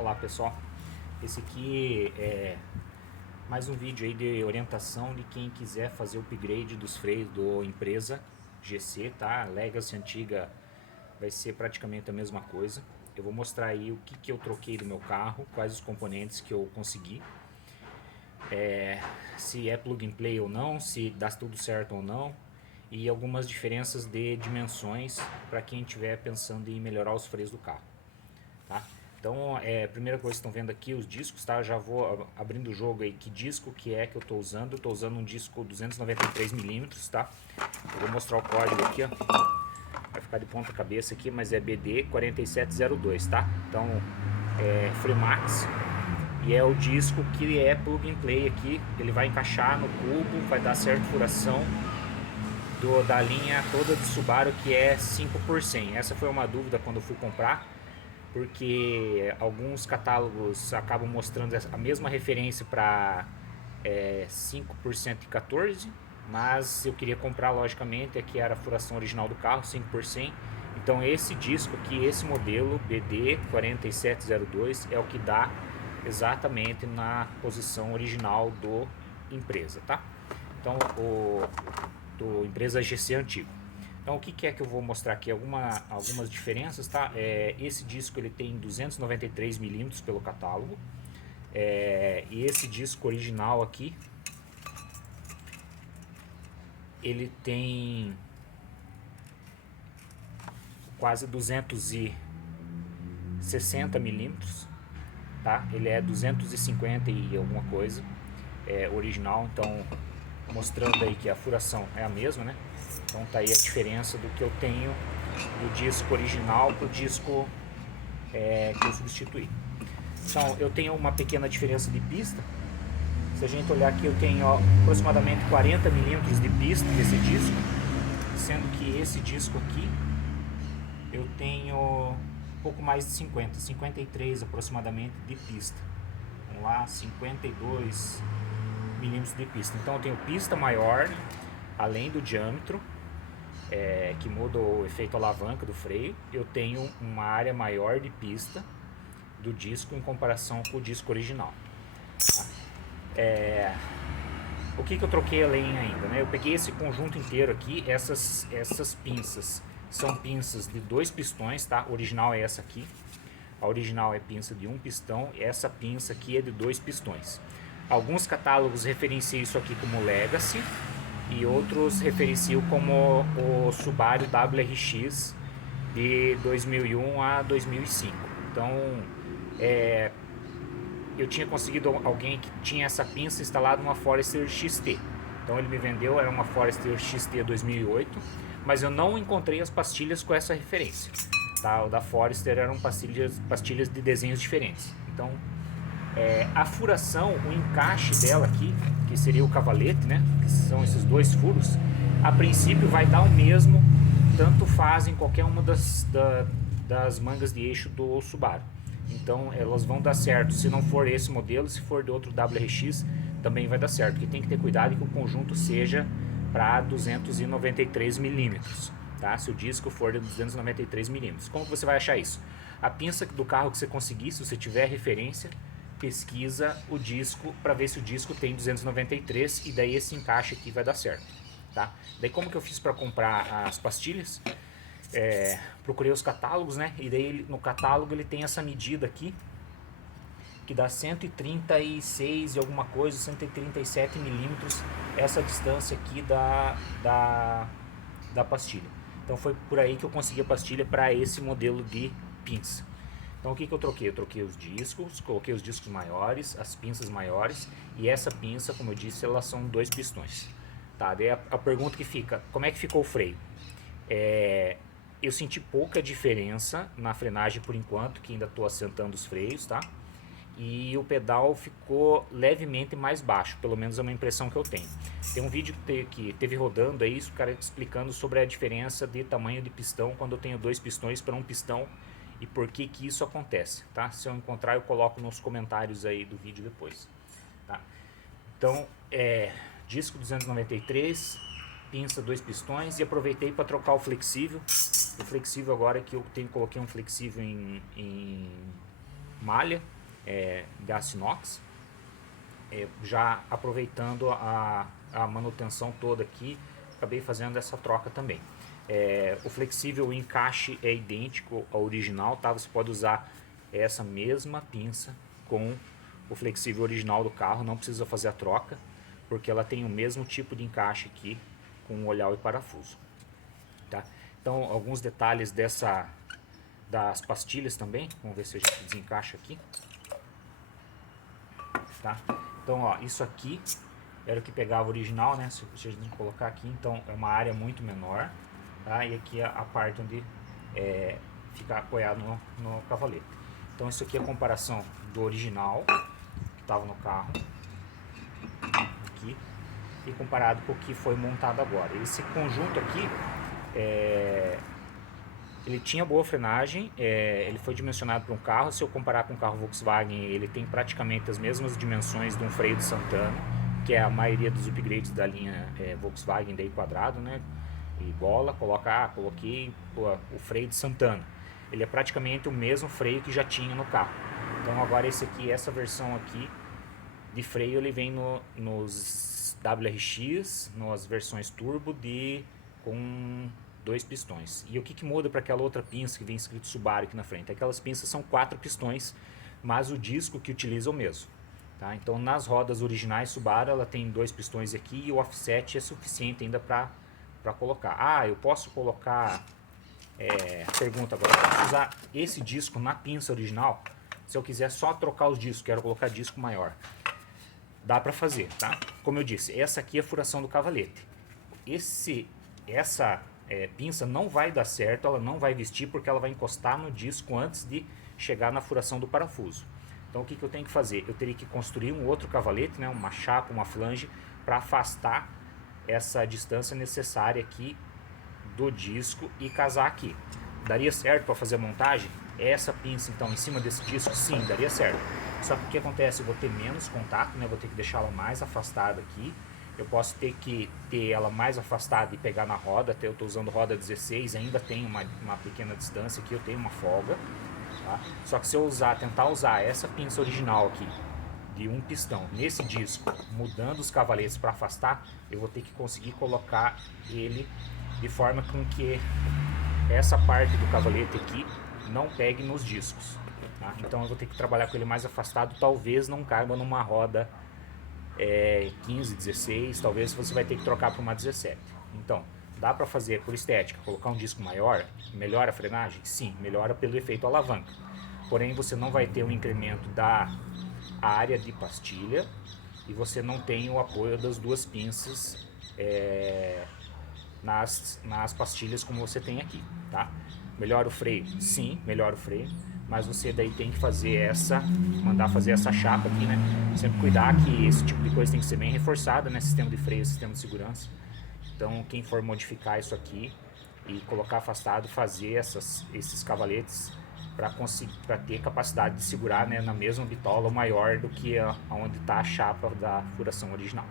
Olá pessoal, esse aqui é mais um vídeo aí de orientação de quem quiser fazer o upgrade dos freios do Empresa GC, tá? A Legacy antiga vai ser praticamente a mesma coisa. Eu vou mostrar aí o que eu troquei do meu carro, quais os componentes que eu consegui, se é plug and play ou não, se dá tudo certo ou não, e algumas diferenças de dimensões para quem estiver pensando em melhorar os freios do carro. Tá? Então, a primeira coisa que estão vendo aqui, os discos, tá? Eu já vou abrindo o jogo aí, que disco que é que eu estou usando. Eu estou usando um disco 293mm, tá? Eu vou mostrar o código aqui, ó. Vai ficar de ponta cabeça aqui, mas é BD 4702, tá? Então, é Freemax. E é o disco que é plug and play aqui. Ele vai encaixar no cubo, vai dar certa furação da linha toda do Subaru, que é 5x100. Essa foi uma dúvida quando eu fui comprar, porque alguns catálogos acabam mostrando a mesma referência para 5% e 14, mas eu queria comprar logicamente aqui era a furação original do carro, 5%. Então esse disco aqui, esse modelo BD 4702 é o que dá exatamente na posição original do Empresa, tá? Então do Empresa GC antigo. Então o que é que eu vou mostrar aqui? Algumas diferenças, tá? Esse disco ele tem 293mm pelo catálogo. E esse disco original aqui, ele tem quase 260mm, tá? Ele é 250 e alguma coisa, original, então mostrando aí que a furação é a mesma, né? Então tá aí a diferença do que eu tenho do disco original para o disco que eu substituí. Então eu tenho uma pequena diferença de pista. Se a gente olhar aqui, eu tenho aproximadamente 40mm de pista desse disco, sendo que esse disco aqui eu tenho um pouco mais de 53 aproximadamente de pista. Vamos lá, 52mm de pista. Então eu tenho pista maior, além do diâmetro, que muda o efeito alavanca do freio. Eu tenho uma área maior de pista do disco em comparação com o disco original. O que eu troquei além ainda, né? Eu peguei esse conjunto inteiro aqui, essas pinças são pinças de 2 pistões, tá? A original é essa aqui. A original é pinça de 1 pistão, essa pinça aqui é de 2 pistões. Alguns catálogos referenciam isso aqui como Legacy e outros referenciam como o Subaru WRX de 2001 a 2005. Então, eu tinha conseguido alguém que tinha essa pinça instalada numa Forester XT. Então ele me vendeu, era uma Forester XT 2008, mas eu não encontrei as pastilhas com essa referência. Tá? O da Forester eram pastilhas de desenhos diferentes. Então a furação, o encaixe dela aqui, que seria o cavalete, né? Que são esses 2 furos, a princípio vai dar o mesmo, tanto faz em qualquer uma das mangas de eixo do Subaru. Então elas vão dar certo, se não for esse modelo, se for de outro WRX também vai dar certo, porque tem que ter cuidado que o conjunto seja para 293mm, tá? Se o disco for de 293mm. Como que você vai achar isso? A pinça do carro que você conseguir, se você tiver referência, pesquisa o disco para ver se o disco tem 293 e daí esse encaixe aqui vai dar certo, tá? Daí como que eu fiz para comprar as pastilhas? Procurei os catálogos, né? E daí no catálogo ele tem essa medida aqui que dá 136 e alguma coisa, 137mm, essa distância aqui da pastilha. Então foi por aí que eu consegui a pastilha para esse modelo de pinça. Então o que eu troquei? Eu troquei os discos, coloquei os discos maiores, as pinças maiores, e essa pinça, como eu disse, elas são 2 pistões. Tá, daí a pergunta que fica, como é que ficou o freio? Eu senti pouca diferença na frenagem por enquanto, que ainda estou assentando os freios, tá? E o pedal ficou levemente mais baixo, pelo menos é uma impressão que eu tenho. Tem um vídeo que teve rodando aí, o cara explicando sobre a diferença de tamanho de pistão quando eu tenho 2 pistões para 1 pistão e por que isso acontece, tá? Se eu encontrar eu coloco nos comentários aí do vídeo depois, tá? Então, disco 293, pinça 2 pistões, e aproveitei para trocar o flexível. O flexível agora que eu coloquei um flexível em malha de aço inox, já aproveitando a manutenção toda aqui, acabei fazendo essa troca também. O flexível, o encaixe é idêntico ao original, tá? Você pode usar essa mesma pinça com o flexível original do carro, não precisa fazer a troca, porque ela tem o mesmo tipo de encaixe aqui com o olhar e parafuso, tá? Então, alguns detalhes das pastilhas também, vamos ver se a gente desencaixa aqui, tá? Então, ó, isso aqui era o que pegava o original, né? Se a gente colocar aqui, então é uma área muito menor, tá? E aqui é a parte onde fica apoiado no cavalete. Então, isso aqui é a comparação do original que estava no carro aqui e comparado com o que foi montado agora. Esse conjunto aqui ele tinha boa frenagem, ele foi dimensionado para um carro. Se eu comparar com um carro Volkswagen, ele tem praticamente as mesmas dimensões de um freio de Santana, que é a maioria dos upgrades da linha Volkswagen daí quadrado, né? E bola, coloquei o freio de Santana. Ele é praticamente o mesmo freio que já tinha no carro. Então agora essa versão aqui de freio, ele vem nos WRX, nas versões turbo com 2 pistões. E o que muda para aquela outra pinça que vem escrito Subaru aqui na frente? Aquelas pinças são 4 pistões, mas o disco que utiliza é o mesmo. Tá? Então nas rodas originais Subaru ela tem 2 pistões aqui e o offset é suficiente ainda para colocar. Eu posso colocar, pergunta agora, eu posso usar esse disco na pinça original? Se eu quiser só trocar os discos, quero colocar disco maior, dá para fazer, tá? Como eu disse, essa aqui é a furação do cavalete. Essa pinça não vai dar certo, ela não vai vestir porque ela vai encostar no disco antes de chegar na furação do parafuso. Então o que eu tenho que fazer? Eu teria que construir um outro cavalete, né, uma chapa, uma flange, para afastar essa distância necessária aqui do disco e casar aqui. Daria certo para fazer a montagem? Essa pinça então em cima desse disco, sim, daria certo. Só que o que acontece? Eu vou ter menos contato, né? Vou ter que deixá-la mais afastada aqui. Eu posso ter que ter ela mais afastada e pegar na roda. Até eu estou usando roda 16, ainda tem uma pequena distância aqui, eu tenho uma folga. Tá? Só que se eu tentar usar essa pinça original aqui, de um pistão, nesse disco, mudando os cavaletes para afastar, eu vou ter que conseguir colocar ele de forma com que essa parte do cavalete aqui não pegue nos discos. Tá? Então eu vou ter que trabalhar com ele mais afastado, talvez não caiba numa roda 15, 16, talvez você vai ter que trocar para uma 17. Então, dá para fazer por estética, colocar um disco maior, melhora a frenagem? Sim, melhora pelo efeito alavanca. Porém, você não vai ter um incremento da área de pastilha e você não tem o apoio das 2 pinças nas pastilhas como você tem aqui, tá? Melhora o freio? Sim, melhora o freio, mas você daí tem que fazer mandar fazer essa chapa aqui, né? Sempre cuidar que esse tipo de coisa tem que ser bem reforçada, né? Sistema de freio, sistema de segurança. Então, quem for modificar isso aqui e colocar afastado, fazer esses cavaletes para ter capacidade de segurar, né, na mesma bitola ou maior do que onde está a chapa da furação original.